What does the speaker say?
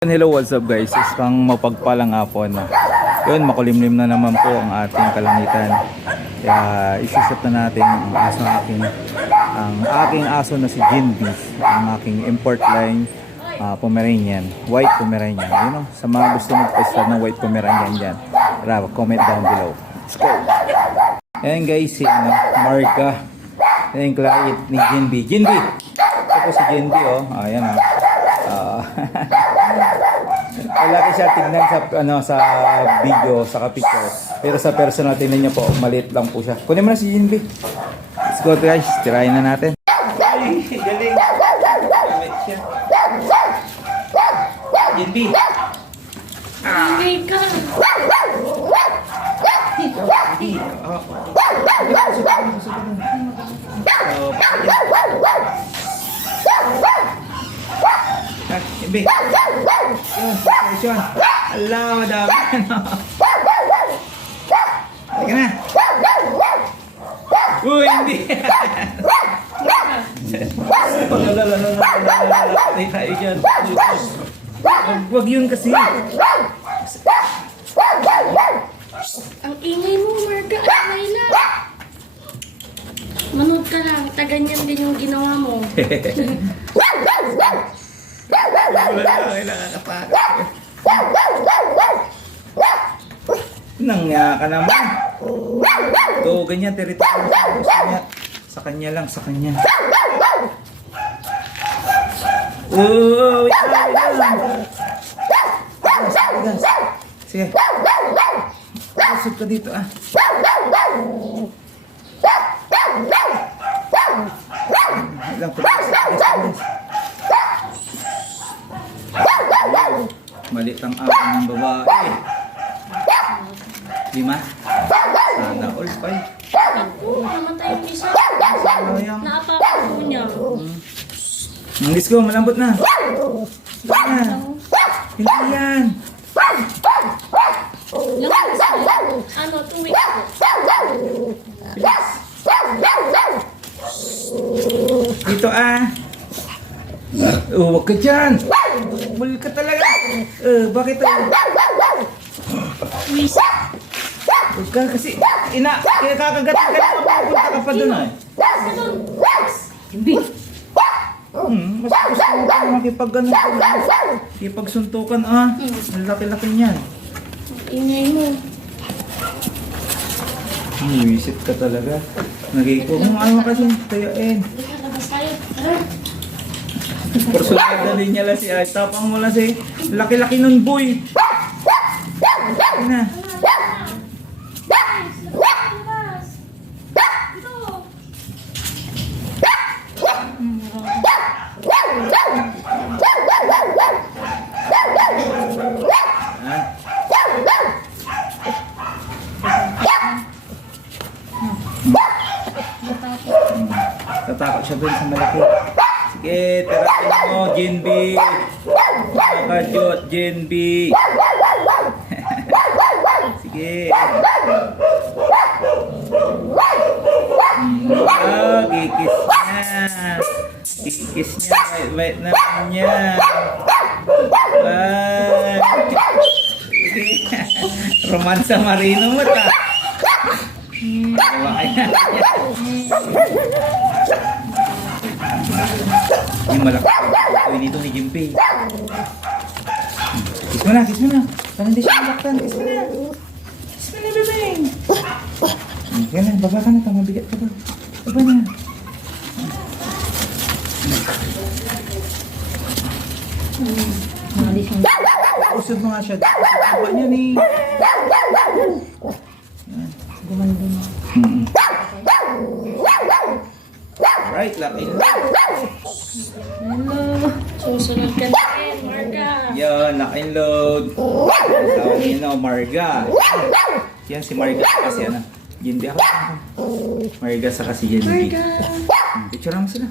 Hello, what's up guys? Isang mapagpalang hapon na. Yun, makulimlim na naman po ang ating kalangitan. Kaya isusap na natin ang aso natin. Ang aking aso na si Jinbi. Ang aking import line Pomeranian. White Pomeranian. Yun o, sa mga gusto magpasta ng White Pomeranian dyan. Tara, comment down below. Let's go! Ayan guys, si Marga. Ayan yung client ni Jinbi. Jinbi! Ito po si Jinbi oh. Ayan o. Malaki siya tignan sa video, sa picture. Pero sa personal tingnan niyo po, maliit lang po siya. Kunin mo na si Jinbi. Let's go guys, tirahin na natin. Ay, galing. Maliit siya. Jinbi. Hindi ka. Jinbi. Yun. Ala, madami. Halika na. Uy, hindi. Patay tayo dyan. Wag yun kasi. Ang ingay mo, Marga. Ang ingay na. Manood ka lang. Taganyan din yung ginawa mo. Nangya ka naman. Ito, ganyan, teritoryo. Sa kanya lang, sa kanya. Oh, wait lang. Sige. Pasok ka dito ah. Lang, malit ang akin ng babae. Lima? Sana all five. Ako, namatay yung isa. Naapapa ko niya. Let's go, malambot na. Hindi yan. Ano, 2 weeks ko. Dito ah. Oh, wag ka dyan. Bul ka talaga. Bakit Wisa. Wag ka kasi. Kinakagatin ka na. Papunta ka pa dun ah. Hindi. Mas gusto mo pa makipag-ganon. Makipagsuntukan ah. Ang laki-laki niyan. Ingay mo. Wisit ka talaga. Nagiging mo ano kasi tayain. Labas tayo. Tara. Personal na linya lang si Ay. Tapang mo lang si laki-laki nun boy. Na. Tatakot siya dun sa malaki. Sige, tirahin mo, Jinbi. Nakajot, Jinbi. Sige. Oh, kikis niya. Kikis niya. Bait naman niya. Sige. Romansa marino mo ta. Yung malaki. Ito dito ni Jinbi. Kiss mo na, kiss mo na. Para hindi siya malaktan. Kiss mo na. Kiss mo na, bebeng. Yan na, baba ka na. Mabigat ka ba? Baba na. Usod mo nga siya. Baba niya ni. Gumanda. Alright, laki na. Hello. Susunod ka na rin, Marga. Yan, naka-load. Tawag yun Marga. Yan si Marga kasi ano. Jinbi ako. Marga sa kasi Jinbi. Marga. Picture naman sila.